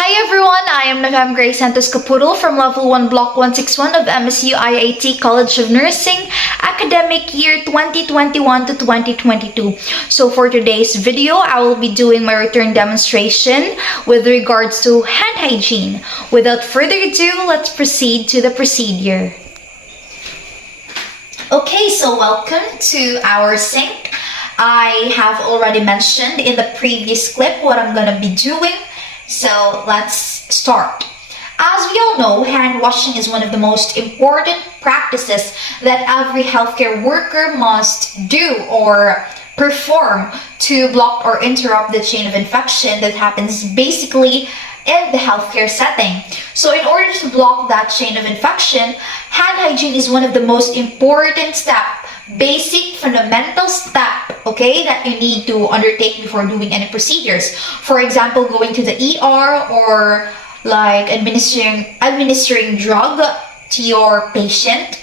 Hi everyone, I am Nagam Grace Santos Capuro from Level 1 Block 161 of MSU IIT College of Nursing, academic year 2021 to 2022. So for today's video, I will be doing my return demonstration with regards to hand hygiene. Without further ado, let's proceed to the procedure. Okay, so welcome to our sink. I have already mentioned in the previous clip what I'm gonna be doing. So let's start. As we all know, hand washing is one of the most important practices that every healthcare worker must do or perform to block or interrupt the chain of infection that happens basically in the healthcare setting. So in order to block that chain of infection, hand hygiene is one of the most important basic fundamental step, okay, that you need to undertake before doing any procedures. For example, going to the ER or like administering drug to your patient.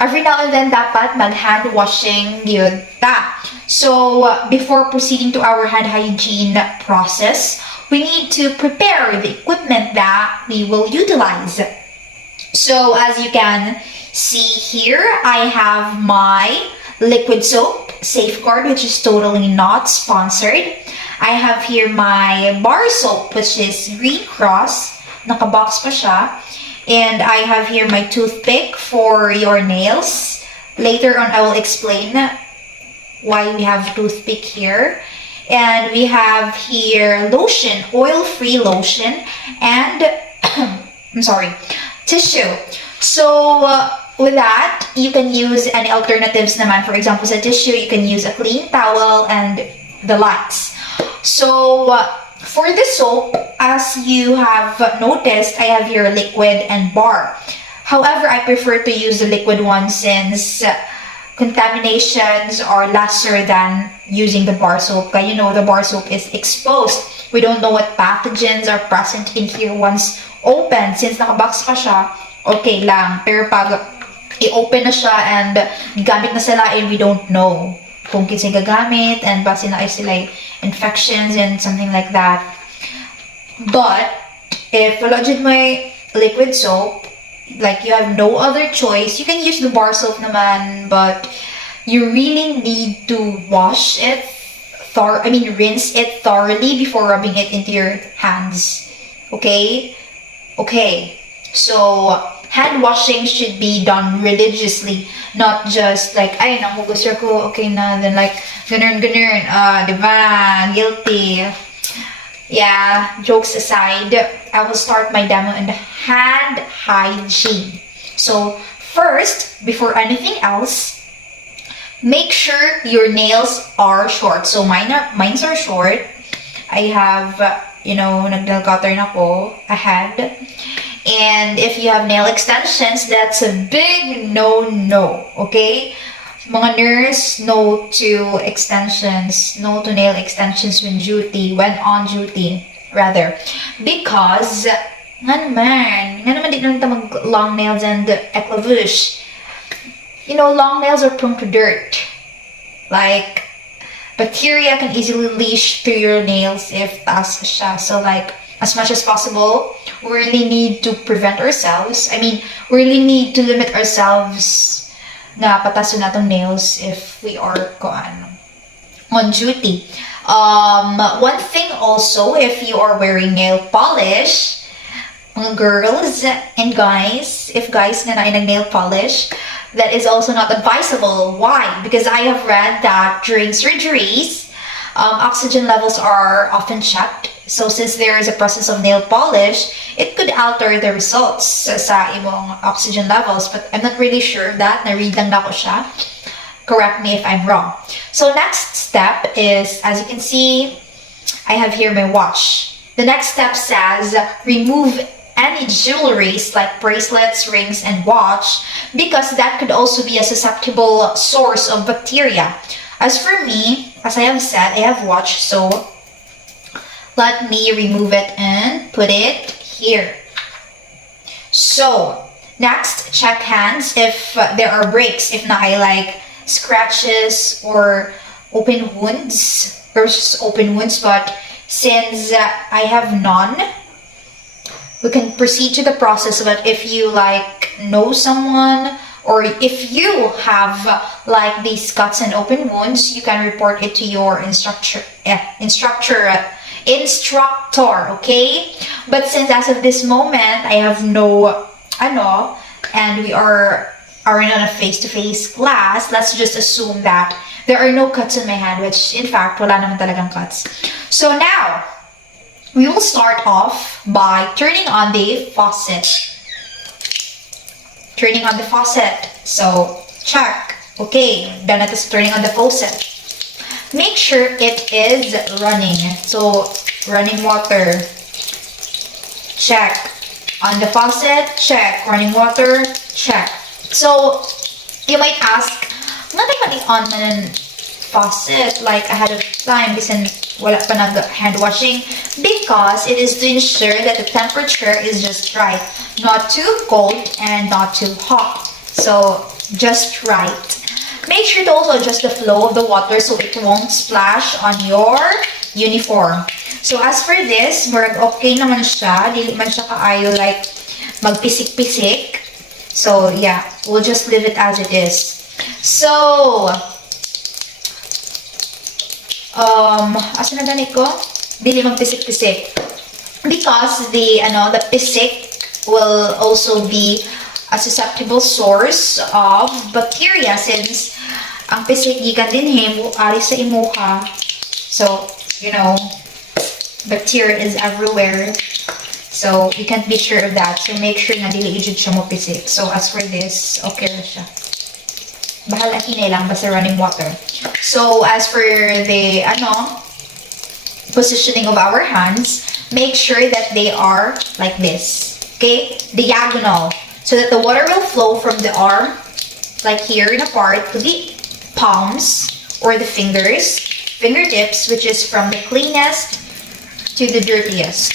Every now and then dapat mag-hand washing yun ta. So before proceeding to our hand hygiene process, we need to prepare the equipment that we will utilize. So as you can see here, I have my liquid soap, Safeguard, which is totally not sponsored. I have here my bar soap, which is Green Cross. Nakabox pa siya. And I have here my toothpick for your nails. Later on, I will explain why we have toothpick here. And we have here lotion, oil-free lotion, and tissue. So with that, you can use any alternatives naman. For example, sa tissue, you can use a clean towel and the likes. So for the soap, as you have noticed, I have here liquid and bar. However, I prefer to use the liquid one since contaminations are lesser than using the bar soap. You know, the bar soap is exposed. We don't know what pathogens are present in here once open. Since nakabox pa siya, okay lang. Pero pag i-open na siya and gamit na sila, and we don't know kung kinsay gagamit and basi na sila infections and something like that. But if wala dyan may liquid soap, like you have no other choice, you can use the bar soap naman, but you really need to wash it, rinse it thoroughly before rubbing it into your hands. Okay? Okay. So hand washing should be done religiously, not just like, ay, nahugas ko, okay na, then like, ganun, diba, guilty. Yeah, jokes aside, I will start my demo in the hand hygiene. So first, before anything else, make sure your nails are short. So mine are short. I have, nag-nail cutter na ko ahead. And if you have nail extensions, that's a big no-no, okay? Mga nurse, no to extensions, no to nail extensions when on duty, rather. Because, nga naman di lang mag long nails and eclavouche. You know, long nails are prone to dirt. Like, bacteria can easily leach through your nails if taas siya. So like, as much as possible, we really need to prevent ourselves. We really need to limit ourselves na pataso natong nails if we are on duty. One thing also, if you are wearing nail polish, mga girls and guys, if guys na nail polish, that is also not advisable. Why? Because I have read that during surgeries, oxygen levels are often checked. So since there is a process of nail polish, it could alter the results sa imong oxygen levels. But I'm not really sure of that. Na-read lang na ko siya. Correct me if I'm wrong. So next step is, as you can see, I have here my wash. The next step says, remove any jewelries like bracelets, rings, and watch, because that could also be a susceptible source of bacteria. As for me, as I have said, I have watch, so let me remove it and put it here. So, next, check hands if there are breaks, if na like scratches or open wounds, but since I have none, we can proceed to the process. But if you like know someone, or if you have like these cuts and open wounds, you can report it to your instructor, okay? But since as of this moment, I have no, and we aren't on a face-to-face class, let's just assume that there are no cuts on my hand, which in fact, wala naman talagang cuts. So now, we will start off by turning on the faucet. Turning on the faucet. So, check. Okay, done at this turning on the faucet. Make sure it is running. So, running water. Check. On the faucet, check. Running water, check. So, you might ask, mali on man faucet like ahead of time bisan wala pa nag hand washing? Because it is to ensure that the temperature is just right. Not too cold and not too hot. So, just right. Make sure to also adjust the flow of the water so it won't splash on your uniform. So, as for this, murag okay naman siya. Dili man siya kaayo like magpisik-pisik. So, yeah, we'll just leave it as it is. So, asa na ganit ko? Dili magpisik-pisik. Because the pisik will also be a susceptible source of bacteria since ang pisik gikan din ari sa imuha. So, bacteria is everywhere. So, you can't be sure of that. So, make sure na dili ijud siya mo pisik. So, as for this, okay na siya. Bahala hinay lang basta running water. So, as for the, positioning of our hands, make sure that they are like this. Okay? Diagonal. So that the water will flow from the arm, like here in a part, to the palms or the fingertips, which is from the cleanest to the dirtiest.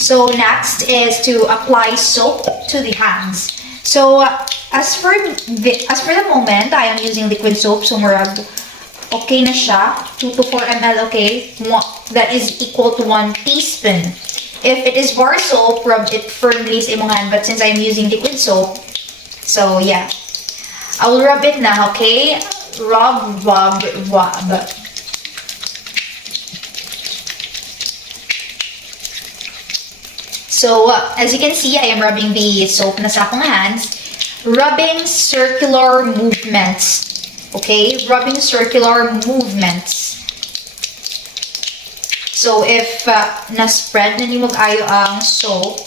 So next is to apply soap to the hands. So as for the moment, I am using liquid soap. So murag okay na siya, 2 to 4 ml. Okay, that is equal to 1 teaspoon. If it is bar soap, rub it firmly sa imong hand. But since I'm using liquid soap, so yeah, I will rub it now. Okay, rub. So, as you can see, I am rubbing the soap na sa akong hands. Rubbing circular movements. Okay? Rubbing circular movements. So, if na-spread na ni mag-ayo ang soap,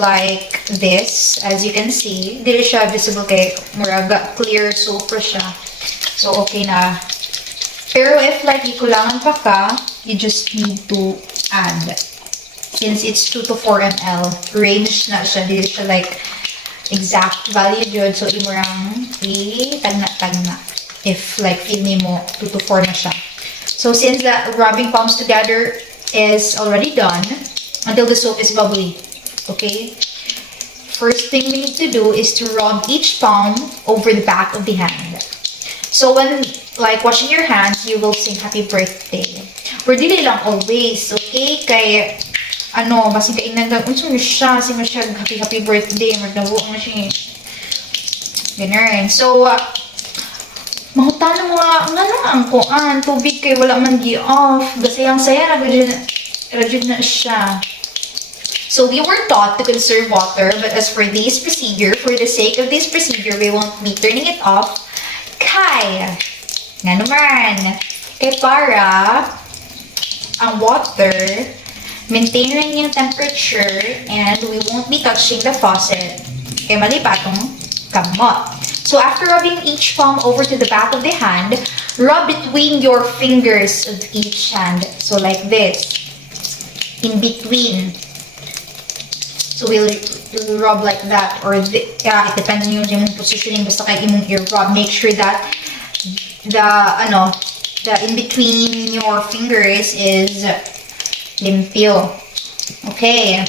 like this, as you can see, dili siya visible kay muraga clear soap siya. So, okay na. Pero if like ikulangan pa ka, you just need to add. Since it's 2 to 4 ml, range na siya. Dili siya like exact value yun. So, imurang tagna. If like feel ni mo, 2 to 4 na siya. So, since the rubbing palms together is already done, until the soap is bubbly. Okay? First thing we need to do is to rub each palm over the back of the hand. So, when like washing your hands, you will sing happy birthday. Or dili lang always, okay? Kay basig kainan unsa mo siya, sing siya happy birthday, magdawo mo siya. Ganun. So, mahutano mo nga lang kuan, tubig kay wala man gi-off. Gasayang saya ragid na siya. So, we were taught to conserve water, but as for this procedure, for the sake of this procedure, we won't be turning it off. Kay, nga naman, kay para ang water maintain rin yung temperature and we won't be touching the faucet. Kaya mali pa itong kamot. So after rubbing each palm over to the back of the hand, rub between your fingers of each hand. So like this. In between. So we'll rub like that. Or it depends on yung positioning. Basta kayo imong i-rub. Make sure that the in between your fingers is limpyo. Okay.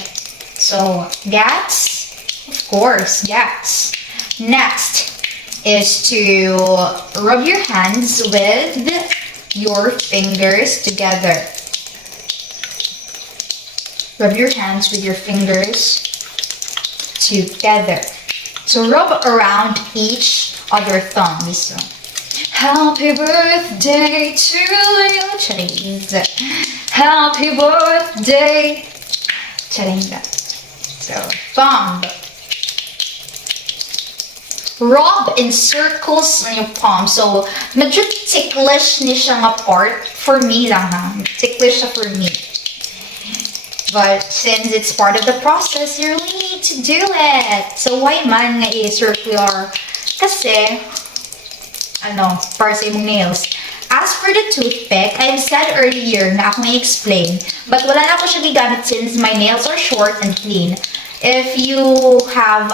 So, gats. Of course, gats. Next is to rub your hands with your fingers together. rub your hands with your fingers together. So rub around each other thumbs. So, happy birthday to you, Charinga. Happy birthday, Charinga. So, thumb. Rub in circles on your palm. So, medyo ticklish ni siya nga part. For me lang ha. Ticklish siya for me. But since it's part of the process, you really need to do it. So, why man nga i-circular? Kasi, para sa imong nails. As for the toothpick, I've said earlier na ako may explain, but wala na ako siya gigamit since my nails are short and clean. If you have,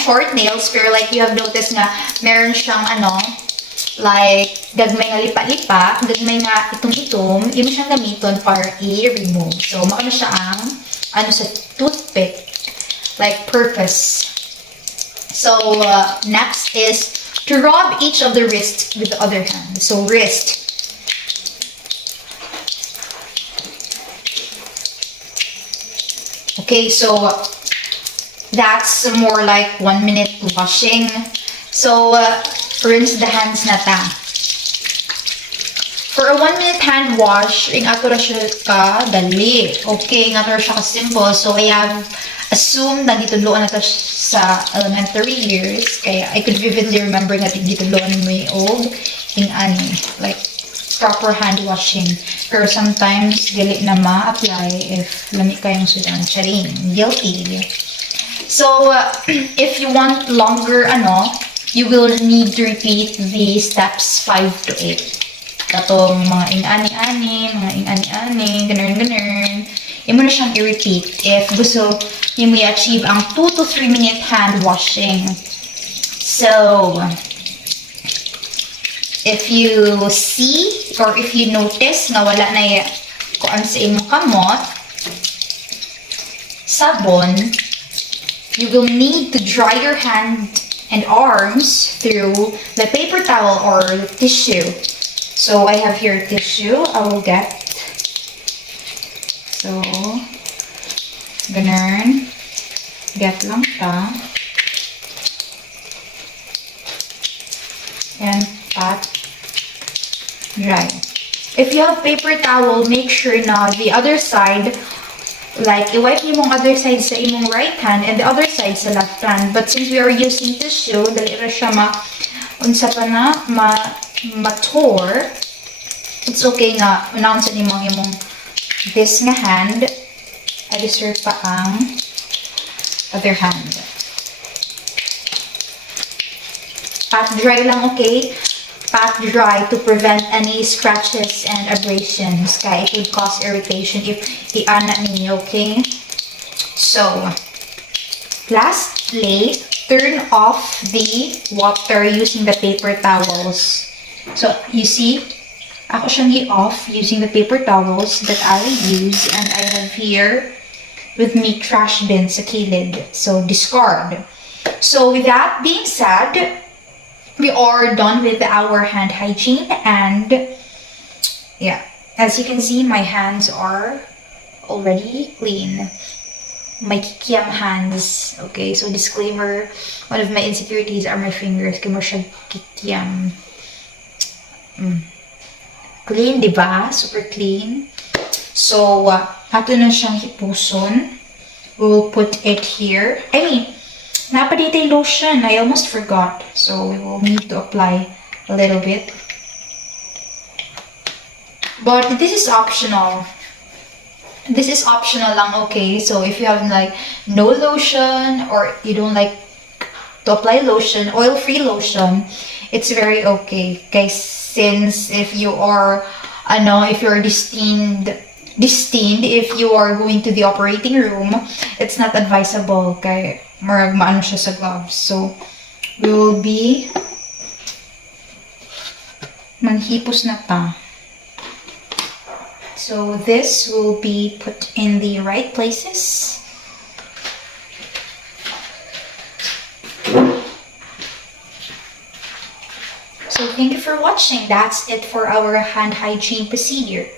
short nails, pero like you have noticed nga, meron siyang, like, gagmay nga lipa-lipa, gagmay nga itom-itom, yun siyang gamiton para i-remove. So, maano siya ang, sa toothpick, like, purpose. So, next is to rub each of the wrists with the other hand. So, wrist. Okay, so that's more like 1 minute washing. So, rinse the hands na ta. For a 1 minute hand wash, ato ra siya ka dali. Okay, ato ra siya ka simple. So, I have assumed na gitudloan na to sa elementary years. Kaya I could vividly remember na gitudloan mo yung like proper hand washing. Pero sometimes, dili na ma-apply if lami kayong sudan. Charing, guilty. So, if you want longer, you will need to repeat the steps 5 to 8. Katong mga ing-ani-ani, ganun. Yung mo na siyang i-repeat if gusto nyo mo i-achieve ang 2 to 3 minute hand washing. So, if you see or if you notice na wala na kuan sa imong kamot, sabon, you will need to dry your hand and arms through the paper towel or the tissue. So, I have here tissue. I will get. So, ganun. Get lang ta. And pat. Dry. If you have paper towel, make sure na the other side, like, i-wipe yung other side sa imong right hand and the other side sa left hand. But since we are using tissue, dali ra siya mator, it's okay nga, unaon sa imong this nga hand, I deserve pa ang other hand. Pat dry lang, okay? Pat dry to prevent any scratches and abrasions. Kaya it would cause irritation if i-ana ninyo, okay? So, lastly, turn off the water using the paper towels. So, you see, ako siyang i-off using the paper towels that I use, and I have here with me trash bin sa kilid. So, discard. So, with that being said, we are done with our hand hygiene, and yeah, as you can see, my hands are already clean. My kikiam hands. Okay, so disclaimer, one of my insecurities are my fingers. Kaya mo siya kikiam. Clean, diba? Super clean. So, ato na siyang hipuson. We'll put it here. I mean, napadita yung lotion. I almost forgot. So, we will need to apply a little bit. But this is optional. This is optional lang, okay? So, if you have like no lotion or you don't like to apply lotion, oil-free lotion, it's very okay. Guys, since if you are, if you're destined, if you are going to the operating room, it's not advisable. Kay marag maano siya sa gloves. So, we will be manghipos na ta. So this will be put in the right places. So thank you for watching. That's it for our hand hygiene procedure.